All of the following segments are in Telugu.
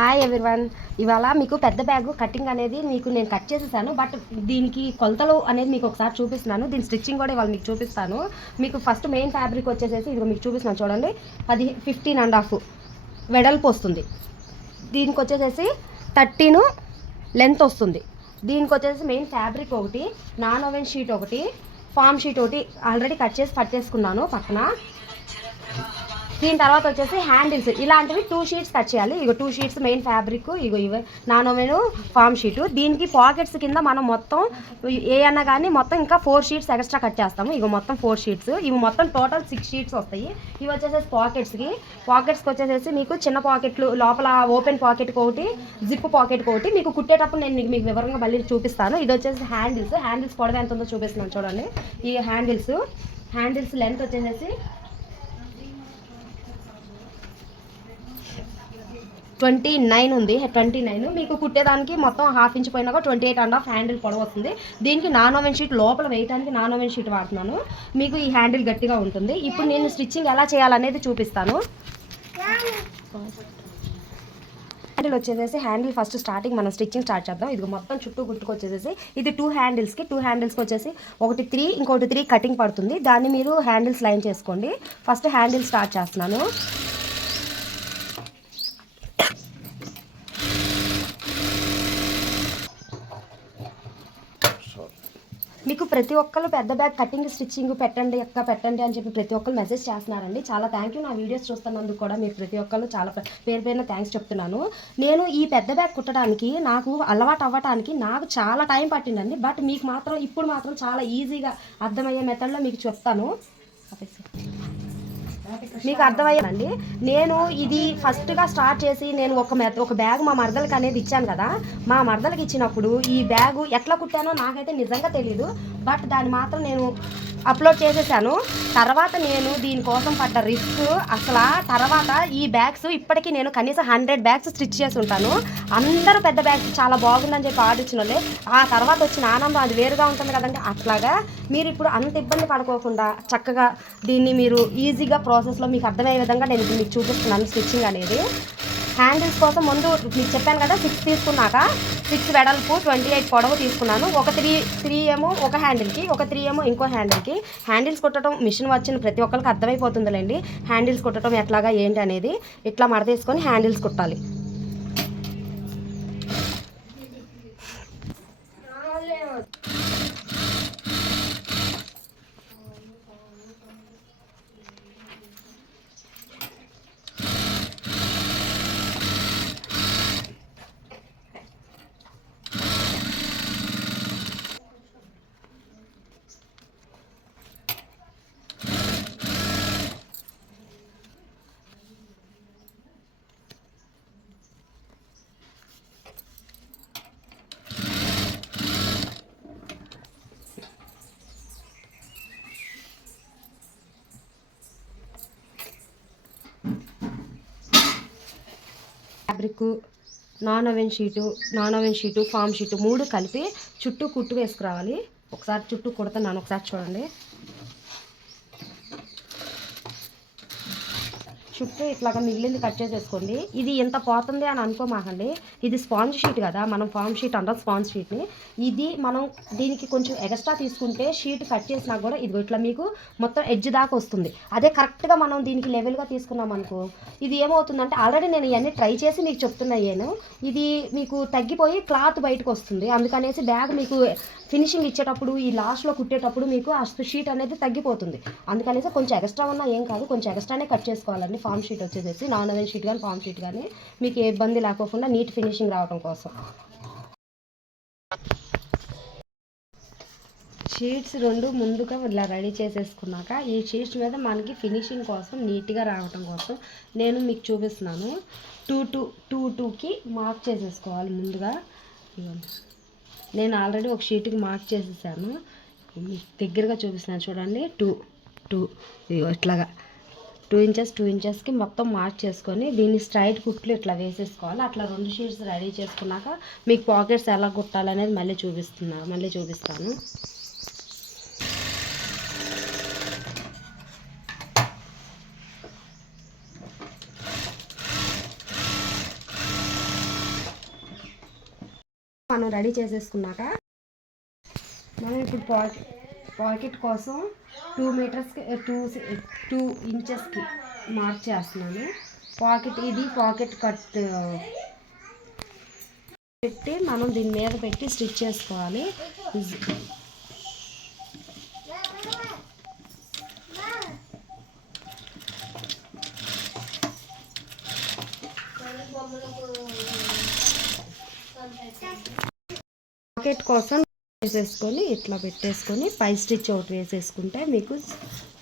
Hi everyone. ఇవాళ మీకు పెద్ద బ్యాగ్ కటింగ్ అనేది నేను కట్ చేసేసాను. బట్ దీనికి కొలతలు అనేది మీకు ఒకసారి చూపిస్తున్నాను. దీని స్టిచ్చింగ్ కూడా ఇవాళ మీకు చూపిస్తాను. మీకు ఫస్ట్ మెయిన్ ఫ్యాబ్రిక్ వచ్చేసేసి ఇది మీకు చూపిస్తున్నాను చూడండి. 15.5 వెడల్పు వస్తుంది. దీనికి వచ్చేసేసి 13 లెంత్ వస్తుంది. దీనికి వచ్చేసి మెయిన్ ఫ్యాబ్రిక్ ఒకటి, నాన్ ఓవెన్ షీట్ ఒకటి, ఫామ్ షీట్ ఒకటి ఆల్రెడీ కట్ చేసి పట్టేసుకున్నాను పక్కన. దీని తర్వాత వచ్చేసి హ్యాండిల్స్ ఇలాంటివి 2 షీట్స్ కట్ చేయాలి. ఇగో 2 షీట్స్ మెయిన్ ఫ్యాబ్రిక్, ఇగో ఇవే నాన్ ఓవెన్ ఫామ్ షీటు. దీనికి పాకెట్స్ కింద మనం మొత్తం ఏ అన్నా కానీ మొత్తం ఇంకా 4 షీట్స్ ఎక్స్ట్రా కట్ చేస్తాము. ఇగో మొత్తం 4 షీట్స్, ఇవి మొత్తం టోటల్ 6 షీట్స్ వస్తాయి. ఇవి వచ్చేసేసి పాకెట్స్కి వచ్చేసేసి మీకు చిన్న పాకెట్లు, లోపల ఓపెన్ పాకెట్కి ఒకటి, జిప్ పాకెట్కి ఒకటి. మీకు కుట్టేటప్పుడు నేను మీకు వివరంగా మళ్ళీ చూపిస్తాను. ఇది వచ్చేసి హ్యాండిల్స్ పొడవు ఎంత ఉందో చూపిస్తున్నాను చూడండి. ఈ హ్యాండిల్స్ లెంత్ వచ్చేసేసి 29 ఉంది. 29 మీకు కుట్టేదానికి మొత్తం ½ ఇంచ్ పోయినా 28.5 హ్యాండిల్ పొడవు వస్తుంది. దీనికి నాన్ ఓవెన్ షీట్ లోపల వేయడానికి నాన్ ఓవెన్ షీట్ వాడుతున్నాను. మీకు ఈ హ్యాండిల్ గట్టిగా ఉంటుంది. ఇప్పుడు నేను స్టిచ్చింగ్ ఎలా చేయాలనేది చూపిస్తాను. హ్యాండిల్ ఫస్ట్ స్టార్టింగ్ మనం స్టిచ్చింగ్ స్టార్ట్ చేద్దాం. ఇది మొత్తం చుట్టూ గుట్టుకొచ్చేసేసి ఇది 2 హ్యాండిల్స్కి వచ్చేసి ఒకటి 3 ఇంకోటి 3 కటింగ్ పడుతుంది. దాన్ని మీరు హ్యాండిల్స్ లైన్ చేసుకోండి. ఫస్ట్ హ్యాండిల్ స్టార్ట్ చేస్తున్నాను. మీకు ప్రతి ఒక్కరు పెద్ద బ్యాగ్ కటింగ్ స్టిచ్చింగ్ పెట్టండి అని చెప్పి ప్రతి ఒక్కరు మెసేజ్ చేస్తున్నారండి. చాలా థ్యాంక్ యూ. నా వీడియోస్ చూస్తున్నందుకు కూడా మీరు ప్రతి ఒక్కరు చాలా పేరున థ్యాంక్స్ చెప్తున్నాను. నేను ఈ పెద్ద బ్యాగ్ కుట్టడానికి నాకు అలవాటు అవ్వడానికి నాకు చాలా టైం పట్టిందండి. బట్ మీకు మాత్రం ఇప్పుడు మాత్రం చాలా ఈజీగా అర్థమయ్యే మెథడ్లో మీకు చెప్తాను. మీకు అర్థమయ్యానండి. నేను ఇది ఫస్ట్గా స్టార్ట్ చేసి నేను ఒక బ్యాగ్ మా మరదలకి అనేది ఇచ్చాను కదా. మా మరదలకి ఇచ్చినప్పుడు ఈ బ్యాగు ఎట్లా కుట్టానో నాకైతే నిజంగా తెలీదు. బట్ దాన్ని మాత్రం నేను అప్లోడ్ చేసేసాను. తర్వాత నేను దీనికోసం పడ్డ రిస్క్ అసలు తర్వాత ఈ బ్యాగ్స్ ఇప్పటికీ నేను కనీసం 100 బ్యాగ్స్ స్టిచ్ చేసి ఉంటాను. అందరూ పెద్ద బ్యాగ్స్ చాలా బాగుందని చెప్పి ఆర్డర్ ఇచ్చిన వాళ్ళే. ఆ తర్వాత వచ్చిన ఆనందం అది వేరుగా ఉంటుంది కదండి. అట్లాగా మీరు ఇప్పుడు అంత ఇబ్బంది పడుకోకుండా చక్కగా దీన్ని మీరు ఈజీగా ప్రాసెస్లో మీకు అర్థమయ్యే విధంగా నేను మీకు చూపిస్తున్నాను స్టిచ్చింగ్ అనేది. హ్యాండిల్స్ కోసం ముందు మీకు చెప్పాను కదా, 6 తీసుకున్నాక 6 వెడల్పు 28 పొడవు తీసుకున్నాను. ఒక 3 ఏమో ఒక హ్యాండిల్కి, ఒక 3 ఏమో ఇంకో హ్యాండిల్కి. హ్యాండిల్స్ కుట్టడం మిషన్ వచ్చిన ప్రతి ఒక్కరికి అర్థమైపోతుందిలేండి. హ్యాండిల్స్ కుట్టడం ఎట్లాగా ఏంటి అనేది. ఇట్లా మడత తీసుకొని హ్యాండిల్స్ కుట్టాలి. Fabric, non woven sheet, foam sheet 3 కలిపి చుట్టూ కుట్టు వేసుకురావాలి. ఒకసారి చుట్టూ కుడుతున్నాను, ఒకసారి చూడండి. చుట్టూ ఇట్లాగా మిగిలింది కట్ చేసేసుకోండి. ఇది ఎంత పోతుంది అని అనుకోమాకండి. ఇది స్పాంజ్ షీట్ కదా, మనం ఫామ్ షీట్ అంటాం స్పాంజ్ షీట్ని. ఇది మనం దీనికి కొంచెం ఎక్స్ట్రా తీసుకుంటే షీట్ కట్ చేసినా కూడా ఇది ఇట్లా మీకు మొత్తం ఎడ్జ్ దాకా వస్తుంది. అదే కరెక్ట్గా మనం దీనికి లెవెల్గా తీసుకున్నాం అనుకో ఇది ఏమవుతుందంటే, ఆల్రెడీ నేను ఇవన్నీ ట్రై చేసి మీకు చెప్తున్నాను. ఇది మీకు తగ్గిపోయి క్లాత్ బయటకు వస్తుంది. అందుకనేసి బ్యాగ్ మీకు ఫినిషింగ్ ఇచ్చేటప్పుడు ఈ లాస్ట్లో కుట్టేటప్పుడు మీకు ఆ షీట్ అనేది తగ్గిపోతుంది. అందుకనేసి కొంచెం ఎక్స్ట్రా ఉన్నా ఏం కాదు, కొంచెం ఎక్స్ట్రానే కట్ చేసుకోవాలండి. ఫామ్ షీట్ వచ్చేసేసి నాన్ ఓవెన్ షీట్ కానీ ఫామ్ షీట్ కానీ మీకు ఏ ఇబ్బంది లేకోకుండా నీట్ ఫినిషింగ్ రావడం కోసం. షీట్స్ 2 ముందుగా ఇలా రెడీ చేసేసుకున్నాక ఈ షీట్స్ మీద మనకి ఫినిషింగ్ కోసం నీట్గా రావడం కోసం నేను మీకు చూపిస్తున్నాను. 2కి మార్క్ చేసేసుకోవాలి ముందుగా. నేను ఆల్రెడీ ఒక షీట్కి మార్క్ చేసేసాను. దగ్గరగా చూపిస్తున్నాను చూడండి. 2 ఇట్లాగా 2 ఇంచెస్కి మొత్తం మార్క్ చేసుకొని దీన్ని స్ట్రైట్ కుట్లు ఇట్లా వేసేసుకోవాలి. అట్లా 2 షీట్స్ రెడీ చేసుకున్నాక మీకు పాకెట్స్ ఎలా కుట్టాలనేది మళ్ళీ చూపిస్తాను. మనం రెడీ చేసేసుకున్నాక మనం ఇప్పుడు పాకెట్ కోసం 2 మీటర్స్కి 2 ఇంచెస్కి మార్క్ చేస్తున్నాను. పాకెట్ కట్ పెట్టి మనం దీని మీద పెట్టి స్టిచ్ చేసుకోవాలి. పాకెట్ కోసం వేసేసుకొని ఇట్లా పెట్టేసుకొని పై స్టిచ్ ఒకటి వేసేసుకుంటే మీకు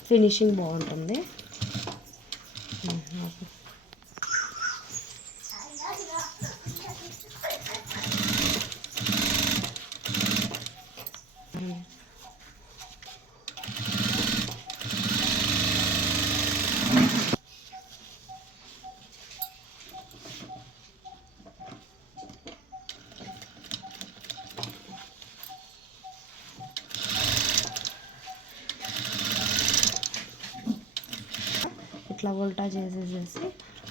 ఫినిషింగ్ బాగుంటుంది. ఇట్లా ఉల్టా చేసేసేసి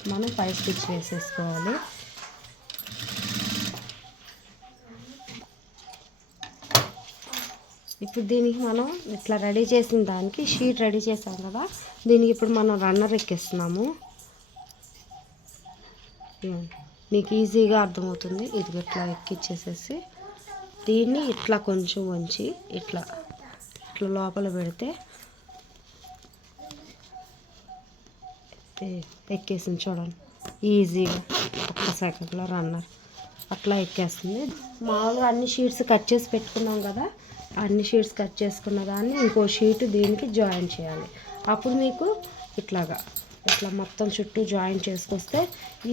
మనం పై స్టిచ్ వేసేసుకోవాలి. ఇప్పుడు దీనికి మనం ఇట్లా రెడీ చేసిన దానికి షీట్ రెడీ చేసాం కదా, దీనికి ఇప్పుడు మనం రన్నర్ ఎక్కిస్తున్నాము. మీకు ఈజీగా అర్థమవుతుంది. ఇది ఇట్లా ఎక్కిచ్చేసేసి దీన్ని ఇట్లా కొంచెం వంచి ఇట్లా లోపల పెడితే ఎక్కేసింది చూడండి. ఈజీగా ఒక్క సెకండ్లో రన్నర్ అట్లా ఎక్కేస్తుంది. మామూలుగా అన్ని షీట్స్ కట్ చేసి పెట్టుకున్నాం కదా, అన్ని షీట్స్ కట్ చేసుకున్న దాన్ని ఇంకో షీట్ దీనికి జాయిన్ చేయాలి. అప్పుడు మీకు ఇట్లా మొత్తం చుట్టూ జాయిన్ చేసుకొస్తే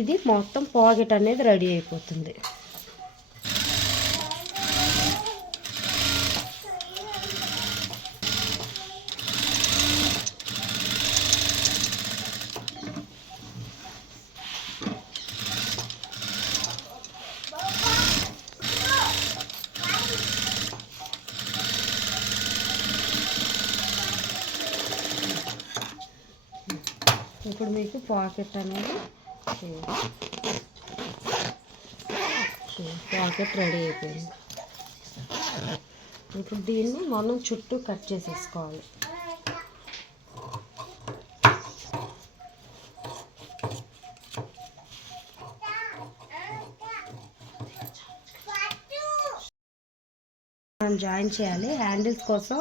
ఇది మొత్తం పాకెట్ అనేది రెడీ అయిపోతుంది. ఇప్పుడు మీకు పాకెట్ అనేది పాకెట్ రెడీ అయిపోయింది. ఇప్పుడు దీన్ని మనం చుట్టూ కట్ చేసేసుకోవాలి. మనం జాయిన్ చేయాలి. హ్యాండిల్స్ కోసం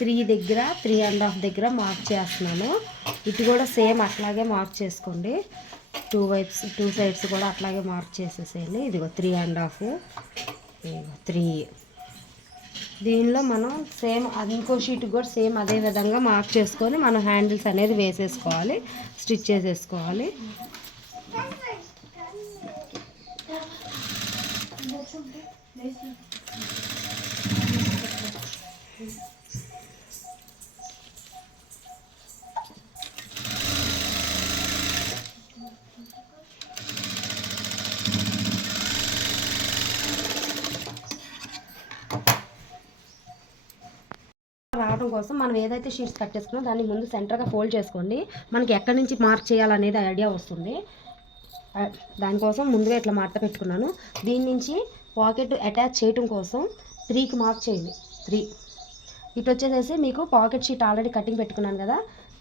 3 దగ్గర 3.5 దగ్గర మార్క్ చేస్తున్నాను. ఇటు కూడా సేమ్ అట్లాగే మార్క్ చేసుకోండి. 2 సైడ్స్ కూడా అట్లాగే మార్క్ చేసేసేయాలి. ఇదిగో 3.5 3. దీనిలో మనం సేమ్ ఇంకో షీట్ కూడా సేమ్ అదే విధంగా మార్క్ చేసుకొని మనం హ్యాండిల్స్ అనేది వేసేసుకోవాలి, స్టిచ్ చేసేసుకోవాలి. రావడం కోసం మనం ఏదైతే షీట్స్ కట్ చేసుకున్నామో దాన్ని ముందు సెంటర్గా ఫోల్డ్ చేసుకోండి. మనకి ఎక్కడి నుంచి మార్క్ చేయాలనేది ఐడియా వస్తుంది. దానికోసం ముందుగా ఇట్లా మడత పెట్టుకున్నాను. దీని నుంచి పాకెట్ అటాచ్ చేయడం కోసం 3కి మార్క్ చేయండి. 3 ఇటు వచ్చేసేసి మీకు పాకెట్ షీట్ ఆల్రెడీ కటింగ్ పెట్టుకున్నాను కదా,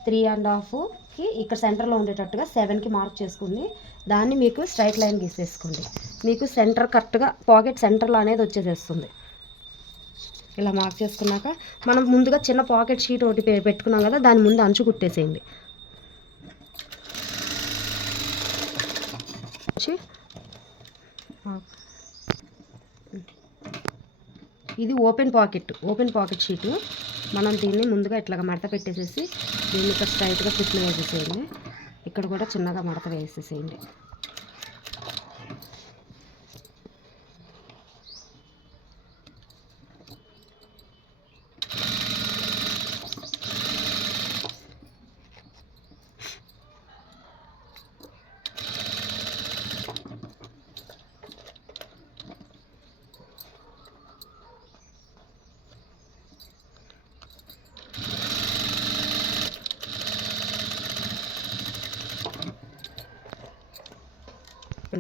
3.5కి ఇక్కడ సెంటర్లో ఉండేటట్టుగా 7కి మార్క్ చేసుకోండి. దాన్ని మీకు స్ట్రైట్ లైన్ గీసేసుకోండి. మీకు సెంటర్ కరెక్ట్గా పాకెట్ సెంటర్లో అనేది వచ్చేసేస్తుంది. ఇలా మార్క్ చేసుకున్నాక మనం ముందుగా చిన్న పాకెట్ షీట్ ఒకటి పెట్టుకున్నాం కదా, దాని ముందు అంచు కుట్టేసేయండి. ఇది ఓపెన్ పాకెట్ షీటు. మనం దీన్ని ముందుగా ఇట్లాగా మడత పెట్టేసేసి దీన్ని ఇక్కడ స్ట్రైట్గా కుట్లు వేసేసేయండి. ఇక్కడ కూడా చిన్నగా మడత వేసేసేయండి.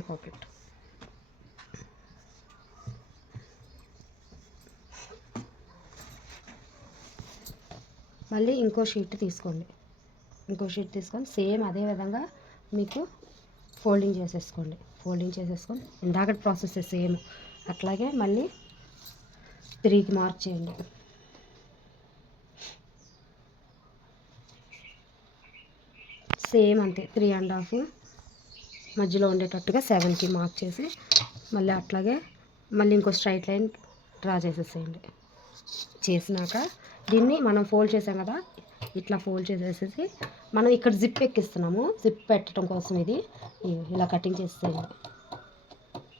పాకెట్ మళ్ళీ ఇంకో షీట్ తీసుకోండి. ఇంకో షీట్ తీసుకొని సేమ్ అదే విధంగా మీకు ఫోల్డింగ్ చేసేసుకోండి. ఫోల్డింగ్ చేసేసుకొని ఇందాకటి ప్రాసెస్ సేమ్ అట్లాగే మళ్ళీ 3కి మార్క్ చేయండి. సేమ్ అంతే 3.5 మధ్యలో ఉండేటట్టుగా 7కి మార్క్ చేసి మళ్ళీ అట్లాగే మళ్ళీ ఇంకో స్ట్రైట్ లైన్ డ్రా చేసేసేయండి. చేసినాక దీన్ని మనం ఫోల్డ్ చేసాం కదా, ఇట్లా ఫోల్డ్ చేసేసి మనం ఇక్కడ జిప్ ఎక్కిస్తున్నాము. జిప్ పెట్టడం కోసం ఇది ఇలా కటింగ్ చేసేయండి.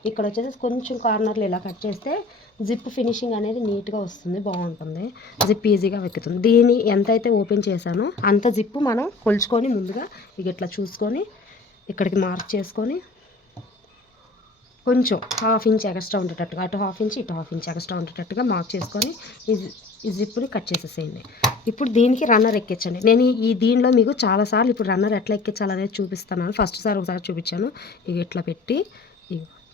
ఇక్కడ వచ్చేసి కొంచెం కార్నర్లు ఇలా కట్ చేస్తే జిప్ ఫినిషింగ్ అనేది నీట్గా వస్తుంది, బాగుంటుంది. జిప్ ఈజీగా వెక్కుతుంది. దీన్ని ఎంతైతే ఓపెన్ చేశానో అంత జిప్పు మనం కొలుచుకొని ముందుగా ఇట్లా చూసుకొని ఇక్కడికి మార్క్ చేసుకొని కొంచెం 1/2 ఇంచ్ ఎక్స్ట్రా ఉండేటట్టుగా, అటు 1/2 ఇంచ్ ఇటు 1/2 ఇంచ్ ఎక్స్ట్రా ఉండేటట్టుగా మార్క్ చేసుకొని ఈ జిప్పుని కట్ చేసేసేయండి. ఇప్పుడు దీనికి రన్నర్ ఎక్కించండి. నేను దీనిలో మీకు చాలాసార్లు ఇప్పుడు రన్నర్ ఎట్లా ఎక్కించాలనేది చూపిస్తాను. ఫస్ట్ సారి ఒకసారి చూపించాను. ఇది ఇట్లా పెట్టి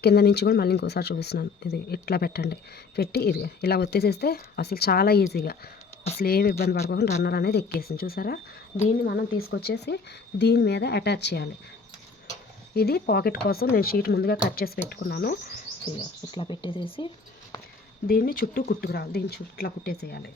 కింద నుంచి కూడా మళ్ళీ ఇంకోసారి చూపిస్తున్నాను. ఇది ఇట్లా పెట్టండి. పెట్టి ఇది ఇలా ఒత్తేసేస్తే అసలు చాలా ఈజీగా అసలు ఏమి ఇబ్బంది పడుకోకుండా రన్నర్ అనేది ఎక్కేసింది. చూసారా? దీన్ని మనం తీసుకొచ్చేసి దీని మీద అటాచ్ చేయాలి. ఇది పాకెట్ కోసం నేను షీట్ ముందుగా కట్ చేసి పెట్టుకున్నాను. ఇట్లా పెట్టేసేసి దీన్ని చుట్టూ కుట్టుకురావాలి. దీన్ని చుట్టూ ఇట్లా కుట్టేసేయాలి.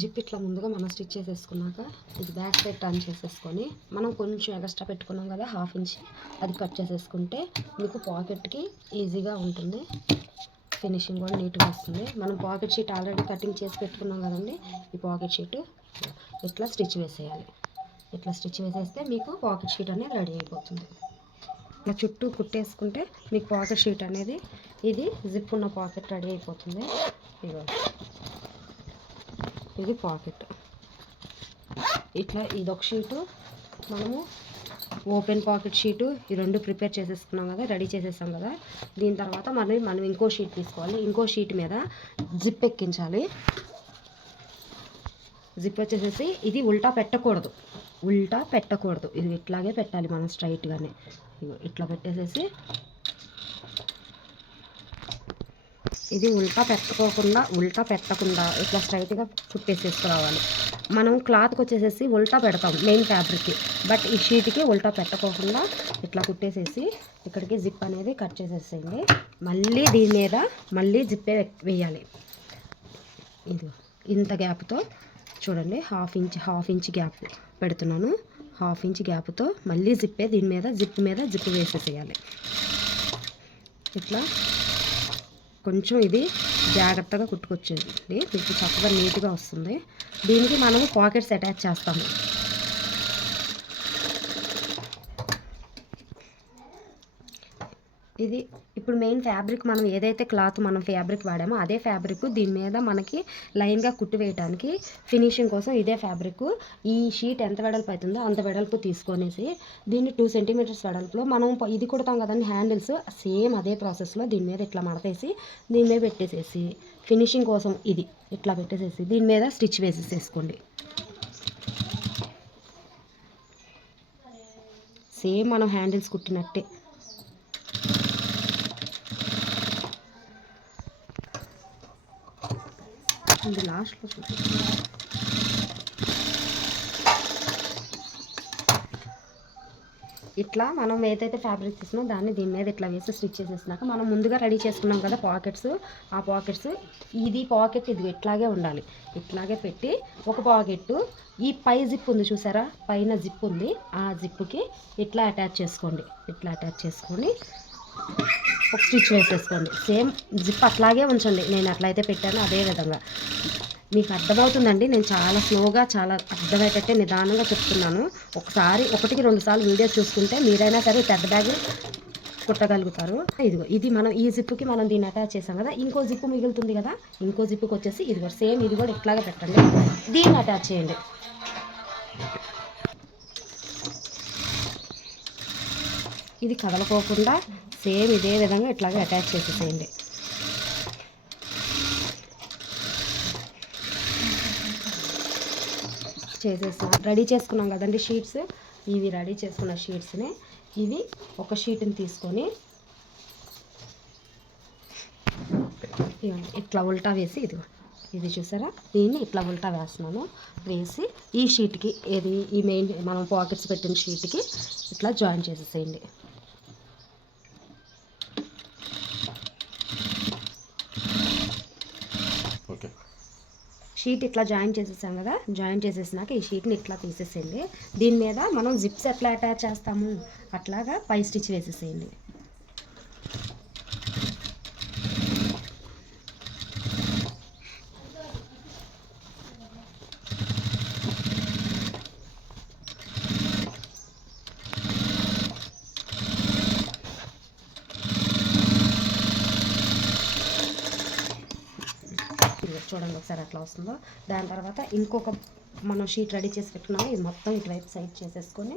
జిప్ ఇట్లా ముందుగా మనం స్టిచ్ చేసేసుకున్నాక ఇది బ్యాక్ సైడ్ టర్న్ చేసేసుకొని మనం కొంచెం ఎక్స్ట్రా పెట్టుకున్నాం కదా 1/2 ఇంచ్, అది కట్ చేసేసుకుంటే మీకు పాకెట్కి ఈజీగా ఉంటుంది. ఫినిషింగ్ కూడా నీట్గా వస్తుంది. మనం పాకెట్ షీట్ ఆల్రెడీ కటింగ్ చేసి పెట్టుకున్నాం కదండి. ఈ పాకెట్ షీట్ ఇట్లా స్టిచ్ వేసేయాలి. ఇట్లా స్టిచ్ వేసేస్తే మీకు పాకెట్ షీట్ అనేది రెడీ అయిపోతుంది. ఇట్లా చుట్టూ కుట్టేసుకుంటే మీకు పాకెట్ షీట్ అనేది ఇది జిప్ ఉన్న పాకెట్ రెడీ అయిపోతుంది. ఇది పాకెట్. ఇట్లా ఇదొక షీటు, మనము ఓపెన్ పాకెట్ షీటు ఈ రెండు ప్రిపేర్ చేసేసుకున్నాం కదా, రెడీ చేసేసాం కదా. దీని తర్వాత మనం ఇంకో షీట్ తీసుకోవాలి. ఇంకో షీట్ మీద జిప్ ఎక్కించాలి. జిప్ వచ్చేసేసి ఇది ఉల్టా పెట్టకూడదు, ఇది ఇట్లాగే పెట్టాలి మనం స్ట్రైట్గానే. ఇట్లా పెట్టేసేసి ఇది ఉల్టా పెట్టకుండా ఇట్లా స్ట్రైట్గా కుట్టేసేసుకురావాలి. మనం క్లాత్కి వచ్చేసేసి ఉల్టా పెడతాం మెయిన్ ఫ్యాబ్రిక్కి, బట్ ఈ షీట్కి ఉల్టా పెట్టకోకుండా ఇట్లా కుట్టేసేసి ఇక్కడికి జిప్ అనేది కట్ చేసేసేయండి. మళ్ళీ దీని మీద మళ్ళీ జిప్పే వేయాలి. ఇది ఇంత గ్యాప్తో చూడండి, 1/2 ఇంచ్ గ్యాప్ పెడుతున్నాను. 1/2 ఇంచ్ గ్యాప్తో మళ్ళీ దీని మీద జిప్ వేసేసేయాలి. ఇట్లా కొంచెం ఇది జాగ్రత్తగా కుట్టుకొచ్చేది, మీకు చక్కగా నీట్గా వస్తుంది. దీనికి మనము పాకెట్స్ అటాచ్ చేస్తాము. ఇది ఇప్పుడు మెయిన్ ఫ్యాబ్రిక్ మనం ఏదైతే క్లాత్ మనం ఫ్యాబ్రిక్ వాడామో అదే ఫ్యాబ్రిక్ దీని మీద మనకి లైన్గా కుట్టి వేయడానికి ఫినిషింగ్ కోసం ఇదే ఫ్యాబ్రిక్. ఈ షీట్ ఎంత వెడల్పు అవుతుందో అంత వెడల్పు తీసుకొనేసి దీన్ని 2 సెంటీమీటర్స్ వెడల్పులో మనం ఇది కుడతాం కదండి హ్యాండిల్స్, సేమ్ అదే ప్రాసెస్లో దీని మీద ఇట్లా మడతేసి దీని మీద పెట్టేసేసి ఫినిషింగ్ కోసం ఇది ఇట్లా పెట్టేసేసి దీని మీద స్టిచ్ వేసేసేసుకోండి. సేమ్ మనం హ్యాండిల్స్ కుట్టినట్టే. ఇది లాస్ట్లో ఇట్లా మనం ఏదైతే ఫ్యాబ్రిక్ తీసుకున్నా దాన్ని దీని మీద ఇట్లా వేసి స్టిచ్ చేసేసినాక మనం ముందుగా రెడీ చేసుకున్నాం కదా పాకెట్స్, ఆ పాకెట్స్ ఇది పాకెట్ ఇది ఇట్లాగే ఉండాలి. ఇట్లాగే పెట్టి ఒక పాకెట్ ఈ పై జిప్ ఉంది చూసారా, పైన జిప్ ఉంది, ఆ జిప్కి ఇట్లా అటాచ్ చేసుకోండి. ఇట్లా అటాచ్ చేసుకొని ఒక స్టిచ్ వేసేసుకోండి. సేమ్ జిప్ అట్లాగే ఉంచండి, నేను అట్లయితే పెట్టాను అదే విధంగా. మీకు అర్థమవుతుందండి, నేను చాలా స్లోగా చాలా అర్థమయ్యేటట్టే నిదానంగా చెప్తున్నాను. ఒకసారి 1-2 సార్లు వీడియో చూసుకుంటే మీరైనా సరే పెద్ద బ్యాగ్ కుట్టగలుగుతారు. ఇదిగో ఇది మనం ఈ జిప్కి మనం దీన్ని అటాచ్ చేసాం కదా, ఇంకో జిప్పు మిగులుతుంది కదా, ఇంకో జిప్పుకి వచ్చేసి ఇది కూడా సేమ్ ఇది కూడా ఇట్లాగే పెట్టండి. దీన్ని అటాచ్ చేయండి. ఇది కదలకోకుండా సేమ్ ఇదే విధంగా ఇట్లాగే అటాచ్ చేసేసేయండి. రెడీ చేసుకున్నాం కదండి షీట్స్, ఇవి రెడీ చేసుకున్న షీట్స్ని ఇవి ఒక షీట్ని తీసుకొని ఇట్లా ఉల్టా వేసి ఇది ఇది చూసారా, దీన్ని ఇట్లా ఉల్టా వేస్తున్నాను. వేసి ఈ షీట్కి ఏది ఈ మెయిన్ మనం పాకెట్స్ పెట్టిన షీట్కి ఇట్లా జాయిన్ చేసేసేయండి. ఓకే, షీట్ ఇట్లా జాయిన్ చేసేసాం కదా. జాయిన్ చేసేసినాక ఈ షీట్ని ఇట్లా తీసేసేయండి. దీని మీద మనం జిప్స్ ఎట్లా అటాచ్ చేస్తాము అట్లాగా పై స్టిచ్ వేసేసేయండి. చూడండి ఒకసారి అట్లా వస్తుందో. దాని తర్వాత ఇంకొక మనం షీట్ రెడీ చేసి పెట్టుకున్నాము. ఇది మొత్తం ఇటువైపు సైడ్ చేసేసుకొని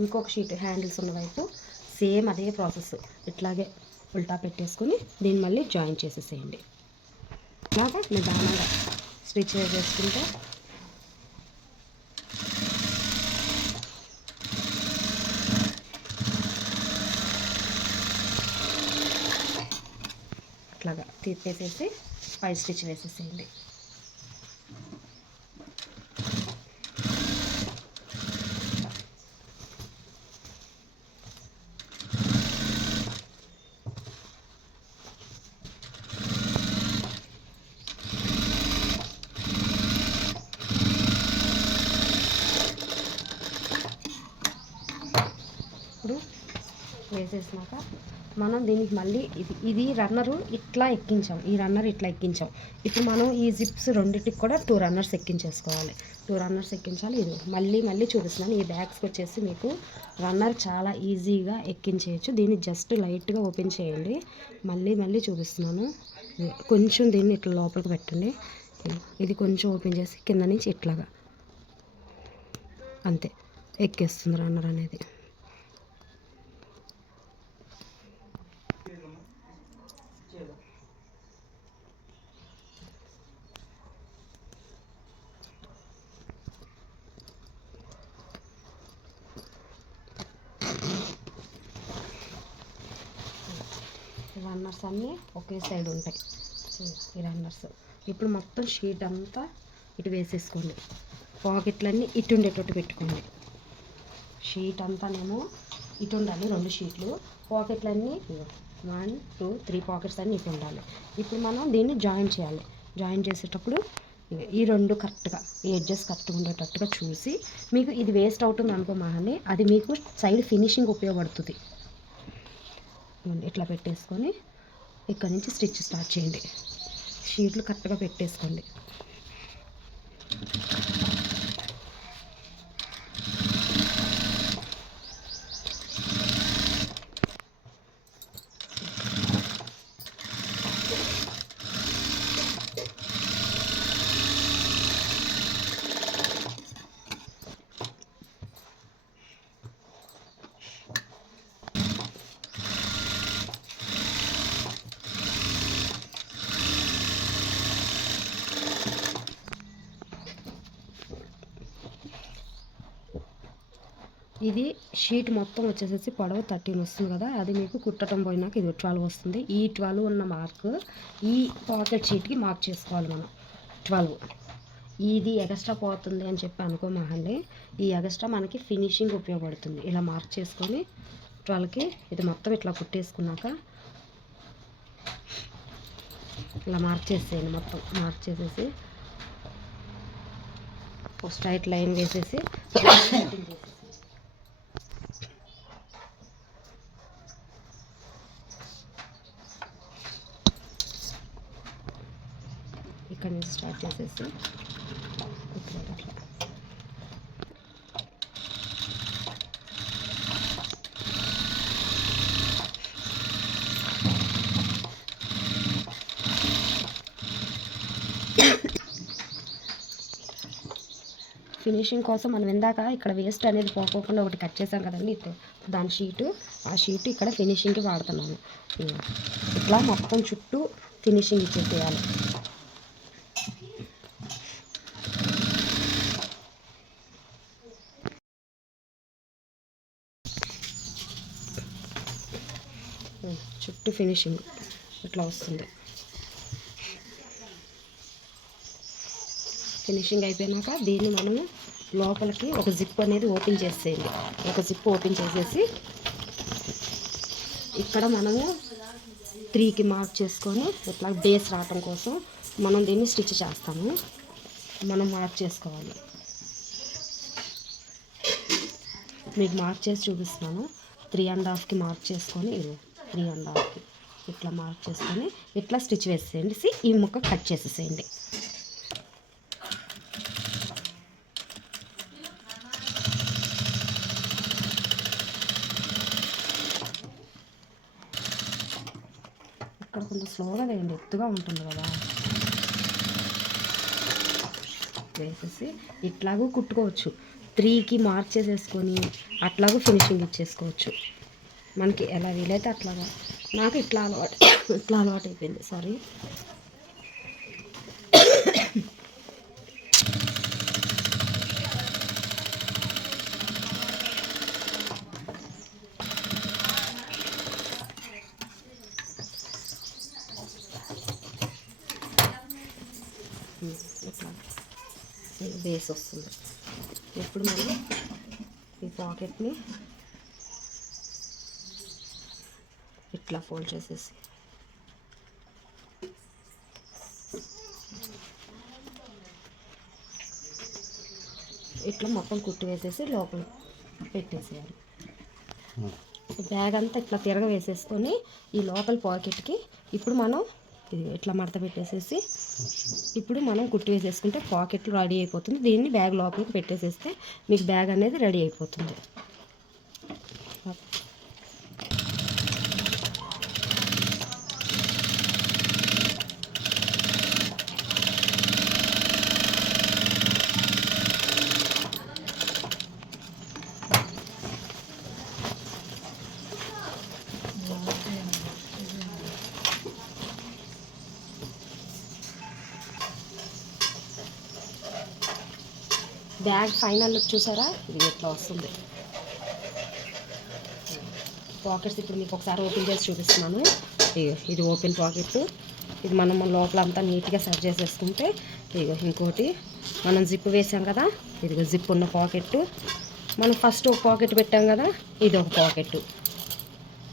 ఇంకొక షీట్ హ్యాండిల్స్ ఉన్న వైపు సేమ్ అదే ప్రాసెస్ ఇట్లాగే ఉల్టా పెట్టేసుకొని దీన్ని మళ్ళీ జాయిన్ చేసేసేయండి. ఇలాగా నిదానంగా స్టిచ్ వేసేసుకుంటే అట్లాగా తీసేసి పై స్టిచ్ వేసేసేయండి. ఇప్పుడు వేసేసినాక మనం దీనికి మళ్ళీ ఇది రన్నరు ఇట్లా ఎక్కించాం, ఈ రన్నర్ ఇట్లా ఎక్కించాం. ఇప్పుడు మనం ఈ జిప్స్ రెండింటికి కూడా 2 రన్నర్స్ ఎక్కించేసుకోవాలి. 2 రన్నర్స్ ఎక్కించాలి. ఇది మళ్ళీ చూపిస్తున్నాను. ఈ బ్యాగ్స్కి వచ్చేసి మీకు రన్నర్ చాలా ఈజీగా ఎక్కించేయచ్చు. దీన్ని జస్ట్ లైట్గా ఓపెన్ చేయండి. మళ్ళీ చూపిస్తున్నాను. కొంచెం దీన్ని ఇట్లా లోపలికి పెట్టండి. ఇది కొంచెం ఓపెన్ చేసి కింద నుంచి ఇట్లాగా అంతే ఎక్కేస్తుంది రన్నర్ అనేది. రన్నర్స్ అన్నీ ఒకే సైడ్ ఉంటాయి ఈ రన్నర్స్. ఇప్పుడు మొత్తం షీట్ అంతా ఇటు వేసేసుకోండి. పాకెట్లన్నీ ఇటు ఉండేటట్టు పెట్టుకోండి. షీట్ అంతానేమో ఇటు ఉండాలి, 2 షీట్లు. పాకెట్లన్నీ 1 2 3 పాకెట్స్ అన్నీ ఇటు ఉండాలి. ఇప్పుడు మనం దీన్ని జాయిన్ చేయాలి. జాయిన్ చేసేటప్పుడు ఈ 2 కరెక్ట్గా ఈ ఎడ్జెస్ కరెక్ట్గా ఉండేటట్టుగా చూసి, మీకు ఇది వేస్ట్ అవుతుంది అనుకోమాకండి, అది మీకు సైడ్ ఫినిషింగ్ ఉపయోగపడుతుంది. ఇట్లా పెట్టేసుకొని ఇక్కడ నుంచి స్టిచ్ స్టార్ట్ చేయండి. షీట్లు కరెక్ట్గా పెట్టేసుకోండి. ఇది షీట్ మొత్తం వచ్చేసేసి పొడవు 13 వస్తుంది కదా, అది మీకు కుట్టడం పోయినాక ఇది 12 వస్తుంది. ఈ 12 ఉన్న మార్క్ ఈ పాకెట్ షీట్కి మార్క్ చేసుకోవాలి మనం. 12 ఇది ఎక్స్ట్రా పోతుంది అని చెప్పి అనుకోమాకండి, ఈ ఎక్స్ట్రా మనకి ఫినిషింగ్ ఉపయోగపడుతుంది. ఇలా మార్క్ చేసుకొని 12కి ఇది మొత్తం ఇట్లా కుట్టేసుకున్నాక ఇలా మార్క్ చేసేయండి. మొత్తం మార్క్ చేసేసి ఒక స్ట్రైట్ లైన్ వేసేసి ఇక్కడ నుంచి స్టార్ట్ చేసేసి ఇక్కడ అట్లా ఫినిషింగ్ కోసం మనం ఇందాక ఇక్కడ వేస్ట్ అనేది పోకోకుండా ఒకటి కట్ చేసాం కదండి, దాని షీటు, ఆ షీటు ఇక్కడ ఫినిషింగ్కి వాడుతున్నాను. ఇట్లా మొత్తం చుట్టూ ఫినిషింగ్ ఇచ్చేసేయాలి. చుట్టూ ఫినిషింగ్ ఇట్లా వస్తుంది. ఫినిషింగ్ అయిపోయినాక దీన్ని మనము లోపలికి ఒక జిప్ అనేది ఓపెన్ చేసేయండి. ఒక జిప్ ఓపెన్ చేసేసి ఇక్కడ మనము 3కి మార్క్ చేసుకొని ఇట్లా బేస్ రావటం కోసం మనం దీన్ని స్టిచ్ చేస్తాము. మనం మార్క్ చేసుకోవాలి. మీకు మార్క్ చేసి చూపిస్తున్నాను. 3.5కి మార్క్ చేసుకొని ఇది 3.5కి ఇట్లా మార్క్ చేసుకొని ఇట్లా స్టిచ్ వేసేయండి. ఈ ముక్క కట్ చేసేసేయండి. ఇక్కడ కొంచెం స్లోగా వేయండి, ఎత్తుగా ఉంటుంది కదా. వేసేసి ఇట్లాగూ కుట్టుకోవచ్చు. 3కి మార్క్ చేసేసుకొని అట్లాగూ ఫినిషింగ్ ఇచ్చేసుకోవచ్చు. మనకి ఎలా వీలైతే అట్లాగా. నాకు ఇట్లా అలవాటు అయిపోయింది. సారీ. ఇట్లా బేస్ వస్తుంది. ఇప్పుడు మనం ఈ పాకెట్ని ఇట్లా ఫోల్డ్ చేసేసి ఇట్లా మొత్తం కుట్టి వేసేసి లోపల పెట్టేసేయాలి. బ్యాగ్ అంతా ఇట్లా తిరగ వేసేసుకొని ఈ లోపల పాకెట్కి ఇప్పుడు మనం ఇది ఇట్లా మడత పెట్టేసేసి ఇప్పుడు మనం కుట్టి వేసేసుకుంటే పాకెట్లు రెడీ అయిపోతుంది. దీన్ని బ్యాగ్ లోపలికి పెట్టేసేస్తే మీకు బ్యాగ్ అనేది రెడీ అయిపోతుంది. బ్యాగ్ ఫైనల్ లుక్ చూసారా? ఇది ఎట్లా వస్తుంది. పాకెట్స్ ఇప్పుడు మీకు ఒకసారి ఓపెన్ చేసి చూపిస్తున్నాను. ఇది ఓపెన్ పాకెట్. ఇది మనం లోపల అంతా నీట్గా సెట్ చేసేసుకుంటే ఇదిగో ఇంకోటి మనం జిప్ వేసాం కదా, ఇదిగో జిప్ ఉన్న పాకెట్. మనం ఫస్ట్ ఒక పాకెట్ పెట్టాం కదా, ఇది ఒక పాకెట్.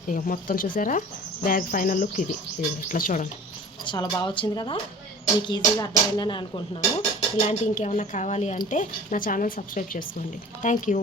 ఇక మొత్తం చూసారా బ్యాగ్ ఫైనల్ లుక్ ఇది. ఇట్లా చూడండి, చాలా బాగా వచ్చింది కదా. మీకు ఈజీగా అర్థమైందని అనుకుంటున్నాను. ఇలాంటి ఇంకేమైనా కావాలి అంటే నా ఛానల్ సబ్స్క్రైబ్ చేసుకోండి. Thank you.